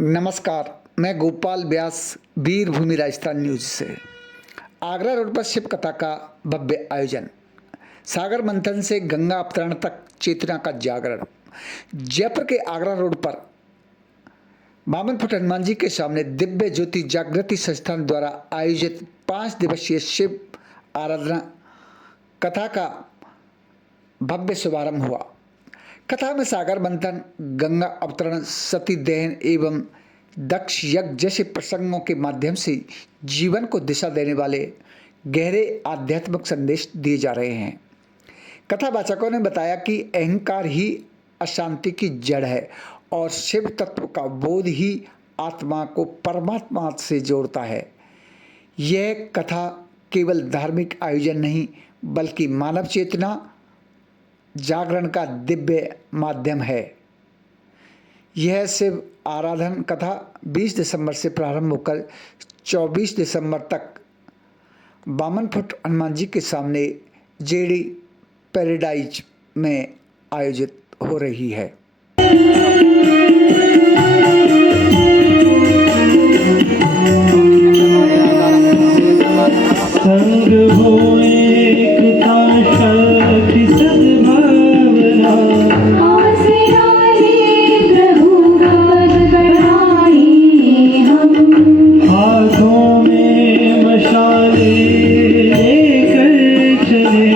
नमस्कार, मैं गोपाल व्यास वीरभूमि राजस्थान न्यूज से। आगरा रोड पर शिव कथा का भव्य आयोजन, सागर मंथन से गंगा अवतरण तक चेतना का जागरण। जयपुर के आगरा रोड पर 52 फुट हनुमान जी के सामने दिव्य ज्योति जागृति संस्थान द्वारा आयोजित 5 दिवसीय शिव आराधना कथा का भव्य शुभारंभ हुआ। कथा में सागर मंथन, गंगा अवतरण, सती दहन एवं दक्ष यज्ञ जैसे प्रसंगों के माध्यम से जीवन को दिशा देने वाले गहरे आध्यात्मिक संदेश दिए जा रहे हैं। कथावाचकों ने बताया कि अहंकार ही अशांति की जड़ है और शिव तत्व का बोध ही आत्मा को परमात्मा से जोड़ता है। यह कथा केवल धार्मिक आयोजन नहीं बल्कि मानव चेतना जागरण का दिव्य माध्यम है। यह शिव आराधन कथा 20 दिसंबर से प्रारंभ होकर 24 दिसंबर तक 52 फुट हनुमान जी के सामने जेडी पैराडाइज में आयोजित हो रही है। संग हो एकता शक्ति सद्भावना, हाथों में मशाले लेकर चले,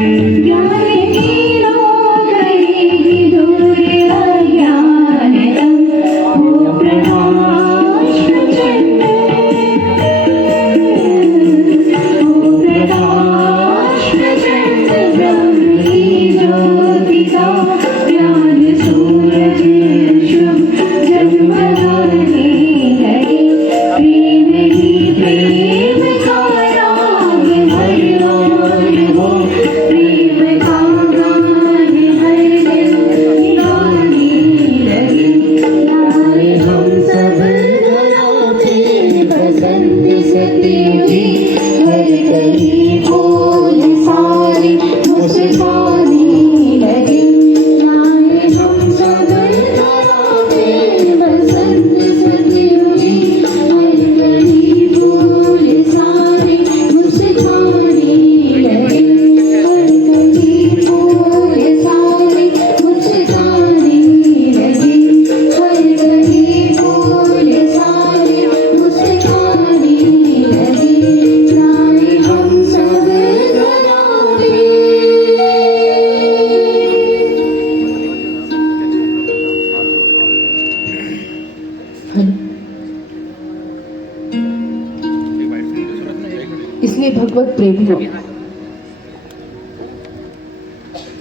इसलिए भगवत प्रेमियों,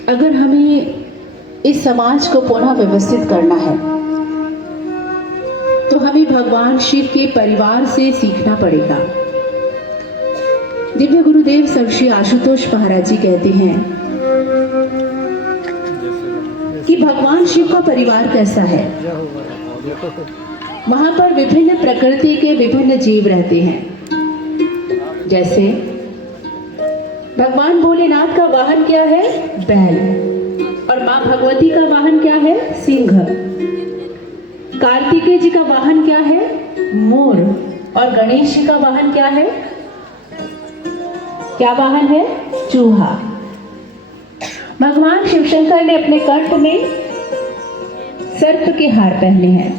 अगर हमें इस समाज को पुनः व्यवस्थित करना है तो हमें भगवान शिव के परिवार से सीखना पड़ेगा। दिव्य गुरुदेव श्री आशुतोष महाराज जी कहते हैं कि भगवान शिव का परिवार कैसा है। वहां पर विभिन्न प्रकृति के विभिन्न जीव रहते हैं। जैसे भगवान भोलेनाथ का वाहन क्या है? बैल। और मां भगवती का वाहन क्या है? सिंह। कार्तिकेय जी का वाहन क्या है? मोर। और गणेश जी का वाहन क्या है? क्या वाहन है? चूहा। भगवान शिव शंकर ने अपने कंठ में सर्प के हार पहने हैं।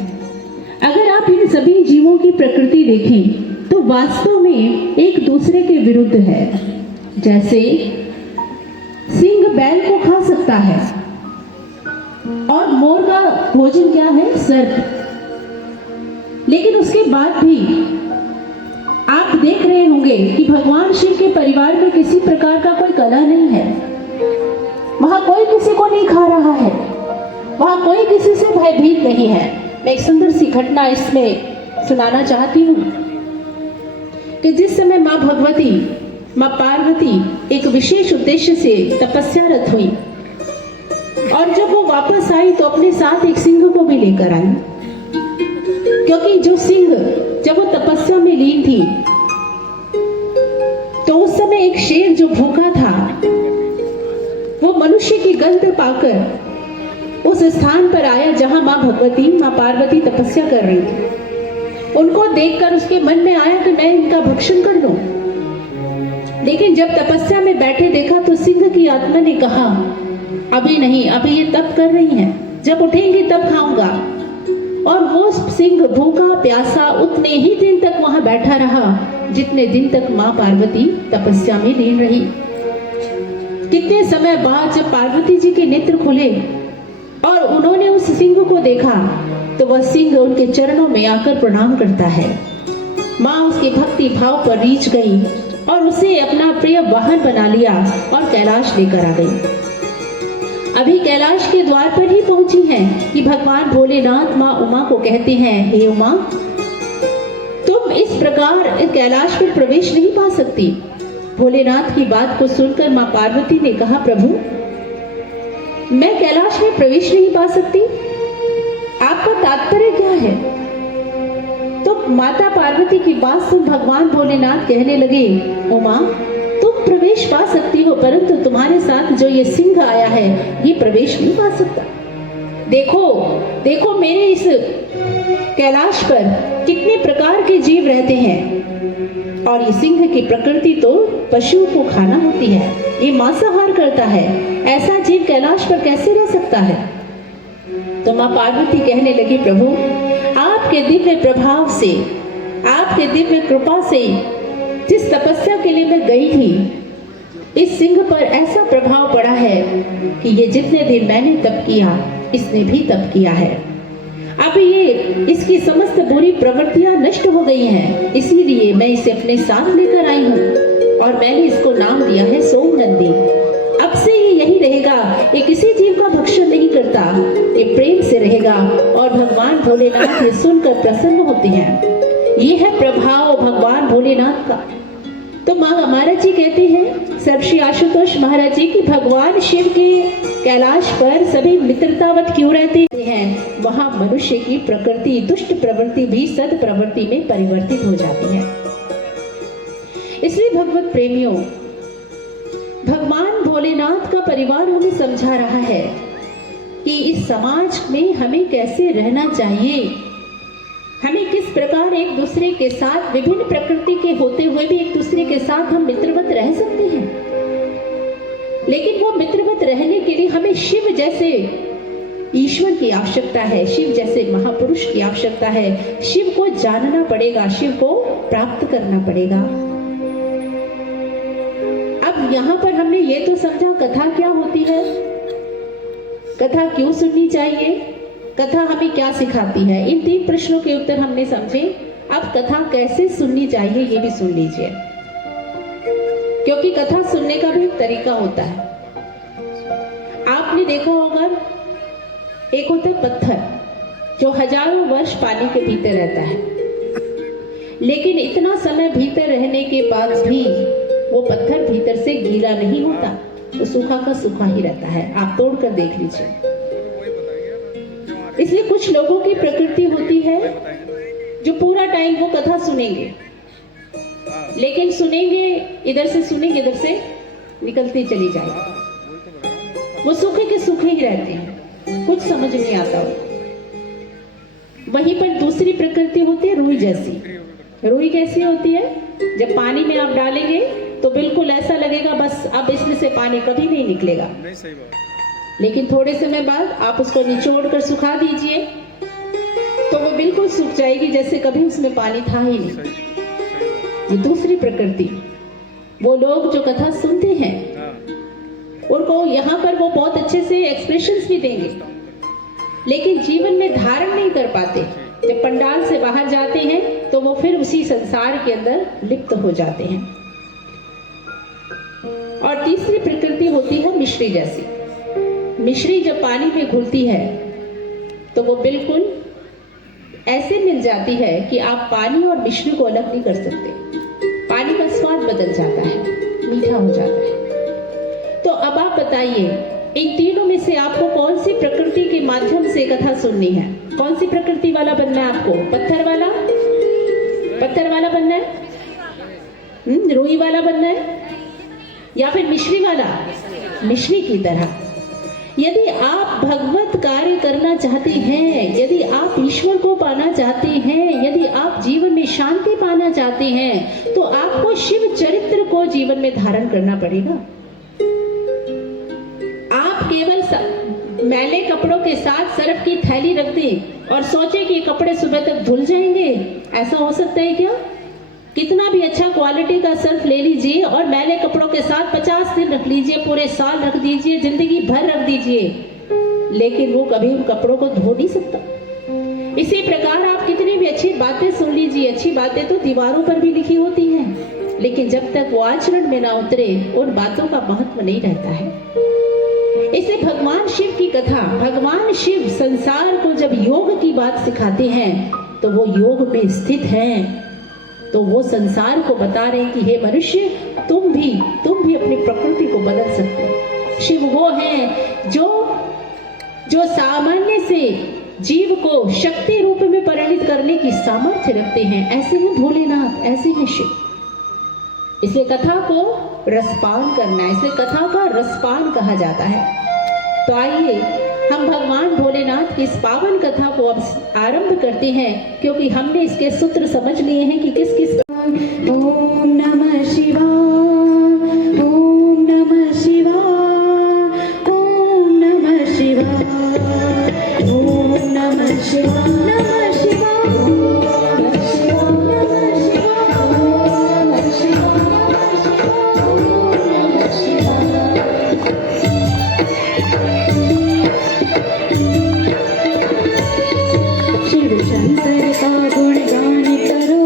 अगर आप इन सभी जीवों की प्रकृति देखें तो वास्तव में एक दूसरे के विरुद्ध है। जैसे सिंह बैल को खा सकता है और मोर का भोजन क्या है? सर्प। लेकिन उसके बाद भी आप देख रहे होंगे कि भगवान शिव के परिवार में किसी प्रकार का कोई कलह नहीं है। वहां कोई किसी को नहीं खा रहा है, वहां कोई किसी से भयभीत नहीं है। मैं एक सुंदर सी घटना इसमें सुनाना चाहती हूँ कि जिस समय माँ भगवती, माँ पार्वती एक विशेष उद्देश्य से तपस्यारत हुई और जब वो वापस आई तो अपने साथ एक सिंह को भी लेकर आई, क्योंकि जो सिंह जब वो तपस्या में लीन थी तो उस समय एक शेर जो भूखा था वो मनुष्य की गंध पाकर उस स्थान पर आया जहां मां भगवती, मां पार्वती तपस्या कर रही थी। उनको देखकर उसके मन में आया कि मैं इनका भक्षण कर लूं। लेकिन जब तपस्या में बैठे देखा तो सिंह की आत्मा ने कहा, अभी नहीं, अभी ये तप कर रही हैं, जब उठेंगी तब खाऊंगा। और वो सिंह भूखा प्यासा उतने ही दिन तक वहां बैठा रहा जितने दिन तक मां पार्वती तपस्या में लीन रही। कितने समय बाद जब पार्वती जी के नेत्र खुले और उन्होंने उस सिंह को देखा तो वह सिंह उनके चरणों में आकर प्रणाम करता है। मां उसके भक्ति भाव पर रीझ गई और उसे अपना प्रिय वाहन बना लिया और कैलाश लेकर आ गई। अभी कैलाश के द्वार पर ही पहुंची हैं कि भगवान भोलेनाथ मां उमा को कहते हैं, हे उमा, तुम इस प्रकार कैलाश पर प्रवेश नहीं पा सकती। भोलेनाथ की बात को सुनकर मां पार्वती ने कहा, प्रभु, मैं कैलाश में प्रवेश नहीं पा सकती, आपका तात्पर्य क्या है? तो माता पार्वती की बात सुन भगवान भोलेनाथ कहने लगे, उमा, तुम प्रवेश पा सकती हो, परंतु तुम्हारे साथ जो ये सिंह आया है ये प्रवेश नहीं पा सकता। देखो देखो मेरे इस कैलाश पर कितने प्रकार के जीव रहते हैं और ये सिंह की प्रकृति तो पशुओं को खाना होती है, ये मांसाहार करता है, ऐसा जीव कैलाश पर कैसे रह सकता है? तो मां पार्वती कहने लगी, प्रभु, आपके दिव्य प्रभाव से, आपके दिव्य कृपा से जिस तपस्या के लिए मैं गई थी, इस सिंह पर ऐसा प्रभाव पड़ा है कि ये जितने दिन मैंने तप किया इसने भी तप किया है। अब ये इसकी समस्त बुरी प्रवृत्तियां नष्ट हो गई हैं, इसीलिए मैं इसे अपने साथ लेकर आई हूँ और मैंने इसको नाम दिया है सोम नंदी। अब से ये यही रहेगा, ये किसी जीव का भक्षण नहीं करता, ये प्रेम से रहेगा और भगवान भोलेनाथ ये सुनकर प्रसन्न होते हैं। ये है प्रभाव भगवान भोलेनाथ का। तो माँ महाराज जी कहते हैं, सर्वश्री आशुतोष महाराज जी, कि भगवान शिव के कैलाश पर सभी मित्रतावत क्यों रहते हैं? वहां मनुष्य की प्रकृति, दुष्ट प्रवृत्ति भी सद प्रवृत्ति में परिवर्तित हो जाती है। इसलिए भगवत प्रेमियों, भगवान भोलेनाथ का परिवार हमें समझा रहा है कि इस समाज में हमें कैसे रहना चाहिए, हमें किस प्रकार एक दूसरे के साथ, विभिन्न प्रकृति के होते हुए भी एक दूसरे के साथ हम मित्रवत रह सकते हैं। लेकिन वो मित्रवत रहने के लिए हमें शिव जैसे ईश्वर की आवश्यकता है, शिव जैसे महापुरुष की आवश्यकता है। शिव को जानना पड़ेगा, शिव को प्राप्त करना पड़ेगा। अब यहाँ पर हमने ये तो समझा कथा क्या होती है, कथा क्यों सुननी चाहिए, कथा हमें क्या सिखाती है। इन 3 प्रश्नों के उत्तर हमने समझे। अब कथा कैसे सुननी चाहिए ये भी सुन लीजिए, क्योंकि कथा सुनने का भी एक तरीका होता है। आपने देखा होगा, एक होता है पत्थर जो हजारों वर्ष पानी के भीतर रहता है, लेकिन इतना समय भीतर रहने के बाद भी वो पत्थर भीतर से गीला नहीं होता, तो सूखा का सूखा ही रहता है। आप तोड़ कर देख लीजिए। इसलिए कुछ लोगों की प्रकृति होती है जो पूरा टाइम वो कथा सुनेंगे, लेकिन सुनेंगे इधर से, सुनेंगे इधर से, निकलती चली जाएगी। वो सूखे के सूखे ही रहते हैं, कुछ समझ नहीं आता। वहीं पर दूसरी प्रकृति होती है रुई जैसी। रुई कैसी होती है? जब पानी में आप डालेंगे तो बिल्कुल ऐसा लगेगा बस अब इसमें से पानी कभी नहीं निकलेगा, लेकिन थोड़े समय बाद आप उसको निचोड़ कर सुखा दीजिए तो वो बिल्कुल सूख जाएगी जैसे कभी उसमें पानी था ही नहीं। ये दूसरी प्रकृति। वो लोग जो कथा सुनते हैं उनको यहाँ पर वो बहुत अच्छे से एक्सप्रेशंस भी देंगे, लेकिन जीवन में धारण नहीं कर पाते। जब पंडाल से बाहर जाते हैं तो वो फिर उसी संसार के अंदर लिप्त हो जाते हैं। और तीसरी प्रकृति होती है मिश्री जैसी। मिश्री जब पानी में घुलती है तो वो बिल्कुल ऐसे मिल जाती है कि आप पानी और मिश्री को अलग नहीं कर सकते। पानी का स्वाद बदल जाता है, मीठा हो जाता है। तो अब आप बताइए, इन तीनों में से आपको कौन सी प्रकृति के माध्यम से कथा सुननी है? कौन सी प्रकृति वाला बनना है आपको? पत्थर वाला? पत्थर वाला बनना है? रुई वाला बनना है या फिर मिश्री वाला? मिश्री की तरह। यदि आप भगवत कार्य करना चाहते हैं, यदि आप ईश्वर को पाना चाहते हैं, यदि आप जीवन में शांति पाना चाहते हैं, तो आपको शिव चरित्र को जीवन में धारण करना पड़ेगा। आप केवल मैले कपड़ों के साथ सर्फ की थैली रख दें और सोचे कि कपड़े सुबह तक धुल जाएंगे, ऐसा हो सकता है क्या? कितना भी अच्छा क्वालिटी का सर्फ ले लीजिए और मैले कपड़ों के साथ 50 दिन रख लीजिए, पूरे साल रख दीजिए, जिंदगी भर रख दीजिए, लेकिन वो कभी उन कपड़ों को धो नहीं सकता। इसी प्रकार आप कितनी भी अच्छी बातें सुन लीजिए, अच्छी बातें तो दीवारों पर भी लिखी होती हैं, लेकिन जब तक वो आचरण में ना उतरे उन बातों का महत्व नहीं रहता है। इसे भगवान शिव की कथा, भगवान शिव संसार को जब योग की बात सिखाते हैं तो वो योग में स्थित हैं, तो वो संसार को बता रहे हैं कि हे मनुष्य, तुम भी अपनी प्रकृति को बदल सकते हो। शिव वो हैं जो सामान्य से जीव को शक्ति रूप में परिणित करने की सामर्थ्य रखते हैं। ऐसे हैं भोलेनाथ, ऐसे हैं शिव। इसलिए कथा को रसपान करना है, इसलिए कथा का रसपान कहा जाता है। तो आइए हम भगवान भोलेनाथ की इस पावन कथा को अब आरंभ करते हैं, क्योंकि हमने इसके सूत्र समझ लिए हैं कि किस किस। ओम नमः शिवाय, ओम नमः शिवाय, ओम नमः शिवाय, ओम नमः शिवाय, नमः शिवाय, नमः शिवाय, नमः शिवाय, नमः शिवाय। शिव शंकर का गुणगान करो,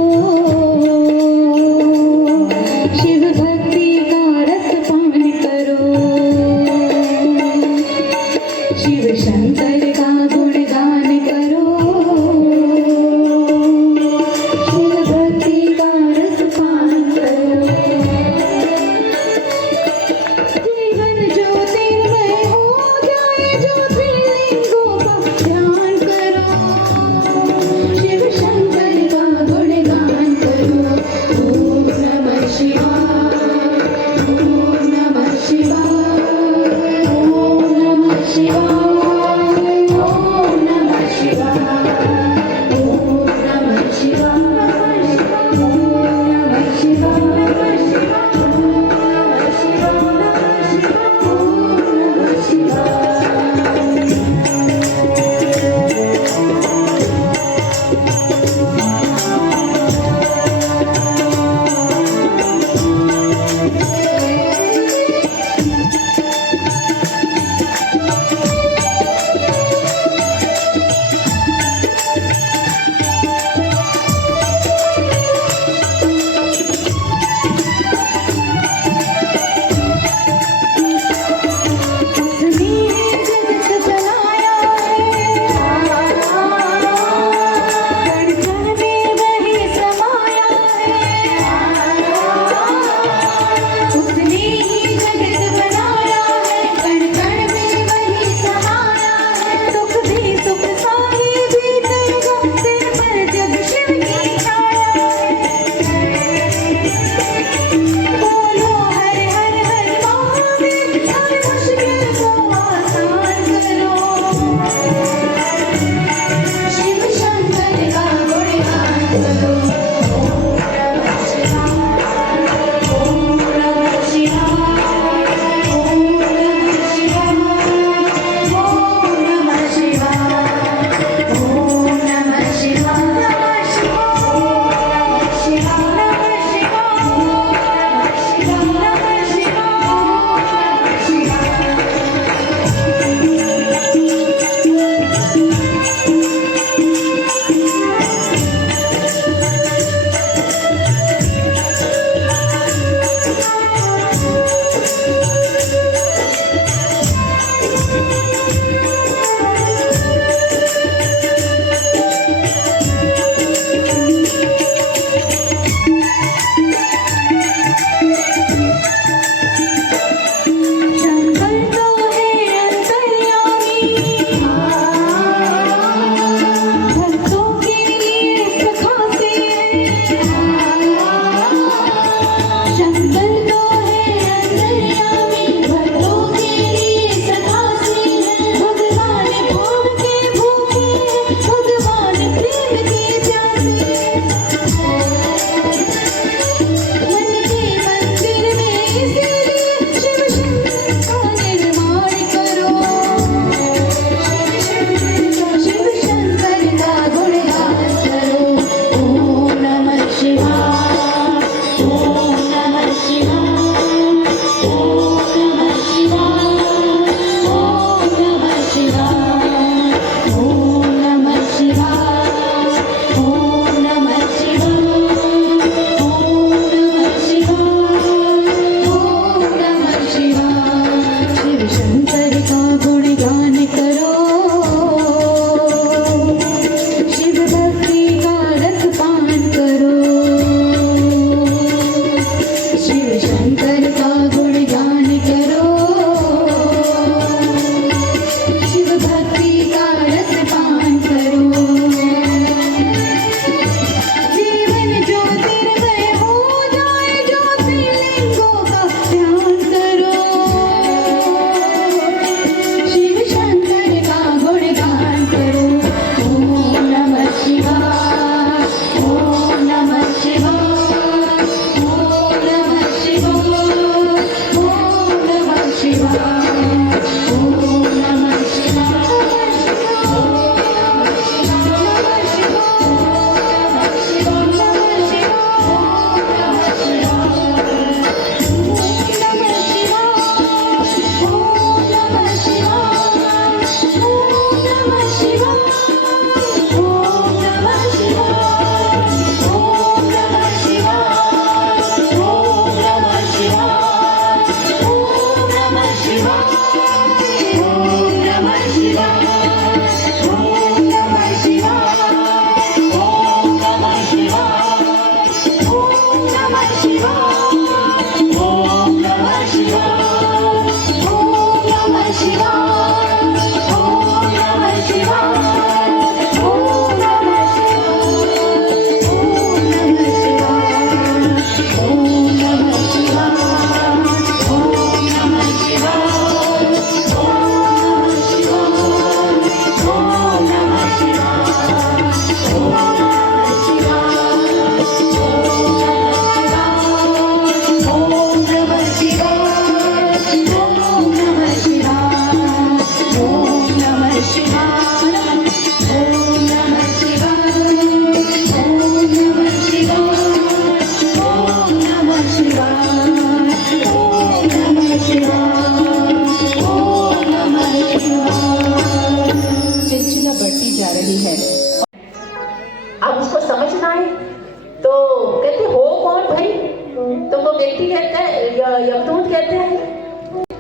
तो वो व्यक्ति कहता है यमदूत कहते हैं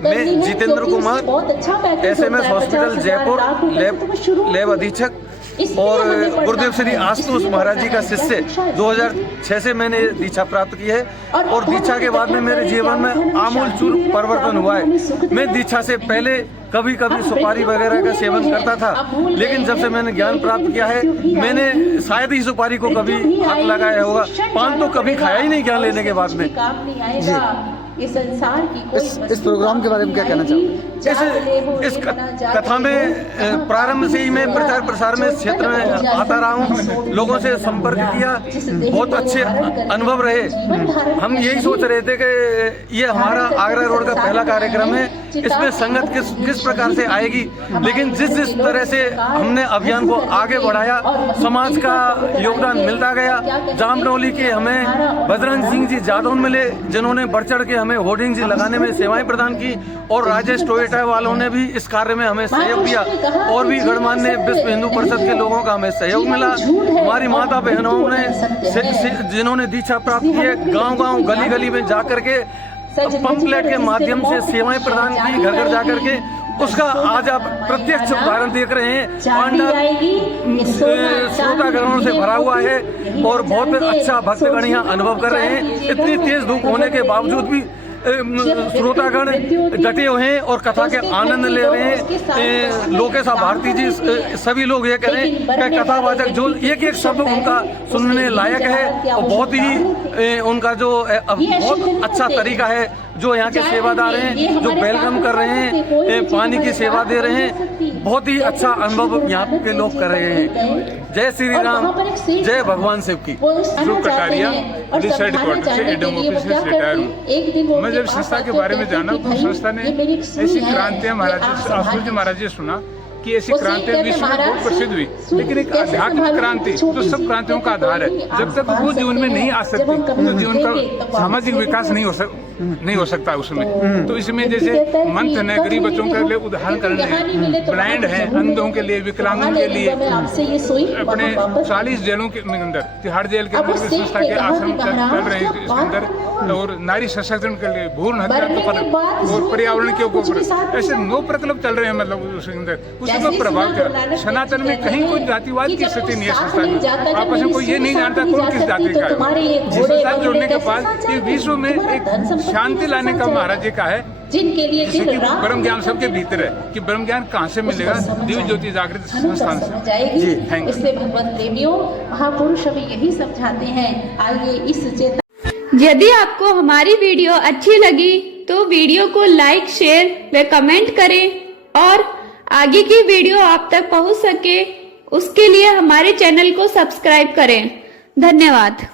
मैं जितेंद्र कुमार, बहुत अच्छा SMS हॉस्पिटल जयपुर लैब अधीक्षक और गुरुदेव श्री आशुतोष महाराज जी का शिष्य 2006 से मैंने दीक्षा प्राप्त की है और दीक्षा के बाद में मेरे जीवन में आमूल चूल परिवर्तन हुआ है। मैं दीक्षा से पहले कभी कभी सुपारी वगैरह का सेवन करता था, लेकिन जब से मैंने ज्ञान प्राप्त किया है मैंने शायद ही सुपारी को कभी हाथ लगाया होगा। पान तो कभी खाया ही नहीं ज्ञान लेने के बाद में। इस संसार की कोई इस प्रोग्राम के बारे में क्या कहना चाहोगे? इस कथा में प्रारंभ से ही मैं प्रचार प्रसार में इस क्षेत्र में आता रहा हूँ, लोगों से संपर्क किया, बहुत अच्छे अनुभव रहे। हम यही सोच रहे थे कि ये हमारा आगरा रोड का पहला कार्यक्रम है, इसमें संगत किस प्रकार से आएगी, लेकिन जिस तरह से हमने अभियान को आगे बढ़ाया, समाज का योगदान मिलता गया। जामनौली के हमें बजरंग सिंह जी जादौन मिले, जिन्होंने बढ़ चढ़ के हमें होर्डिंग जी लगाने में सेवाएं प्रदान की, और राजेश टोयोटा वालों ने भी इस कार्य में हमें सहयोग दिया, और भी गणमान्य विश्व हिंदू परिषद के लोगों का हमें सहयोग मिला। हमारी माता बहनों ने जिन्होंने दीक्षा प्राप्त की है, गांव-गांव गली-गली में जाकर के पंपलेट के माध्यम से सेवाएं प्रदान की, घर घर जाकर के, उसका आज आप प्रत्यक्ष उदाहरण देख रहे हैं। पांडव श्रोतागणों से भरा हुआ है और बहुत अच्छा भक्तगण यहाँ अनुभव कर रहे हैं। इतनी तेज धूप होने के बावजूद भी श्रोतागण डटे हुए हैं और कथा के आनंद ले रहे हैं। लोकेशा भारती जी सभी लोग ये कह रहे हैं कि कथावाचक जो एक एक शब्द उनका सुनने लायक है, और बहुत ही उनका जो बहुत अच्छा तरीका है। जो यहाँ के सेवादार हैं, जो वेलकम कर रहे हैं, पानी की सेवा दे रहे हैं, बहुत ही अच्छा अनुभव यहाँ के लोग कर रहे हैं। जय श्री राम, जय भगवान शिव की। ध्रुव कटारिया, पुलिस हेडक्वार्टर से एडम ऑफिस से रिटायर हूँ। मैं जब संस्था के बारे में जाना तो संस्था ने ऐसी क्रांतियां महाराज जी सुना कि ऐसी क्रांतियां विश्व में बहुत प्रसिद्ध हुई, लेकिन एक आध्यात्मिक क्रांति जो सब क्रांतियों का आधार है, जब तक वो जीवन में नहीं आ सकती तो जीवन का सामाजिक विकास नहीं हो सकता उसमें। तो इसमें जैसे मंथन है, गरीब बच्चों के लिए उदाहरण करने हैं, ब्लाइंड है, अंधों के लिए, विकलांगों के लिए, अपने 40 जेलों के अंदर, तिहाड़ जेल के अंदर भी संस्था के आश्रम चल रहे हैं इसके अंदर, और नारी सशक्तिकरण के लिए, भ्रूण हत्या और पर्यावरण के ऊपर ऐसे 9 प्रकल्प चल रहे हैं। मतलब उसके अंदर उसमें प्रभाव क्या, सनातन में कहीं कोई जातिवाद की स्थिति नहीं है। संस्था में आपस में कोई ये नहीं जानता कौन किस जाति का है। संस्था जोड़ने के बाद ये विश्व में एक शांति लाने का महाराज जी का है, जिनके लिए ब्रह्म ज्ञान सबके भीतर है कि ब्रह्म ज्ञान कहाँ से मिलेगा, दिव्य ज्योति जागृत संस्थान से। जी, इसलिए भगवत प्रेमियों, महापुरुष हमें यही समझाते हैं। आइए इस चेतना। यदि आपको हमारी वीडियो अच्छी लगी तो वीडियो को लाइक, शेयर व कमेंट करें, और आगे की वीडियो आप तक पहुंच सके उसके लिए हमारे चैनल को सब्सक्राइब करें। धन्यवाद।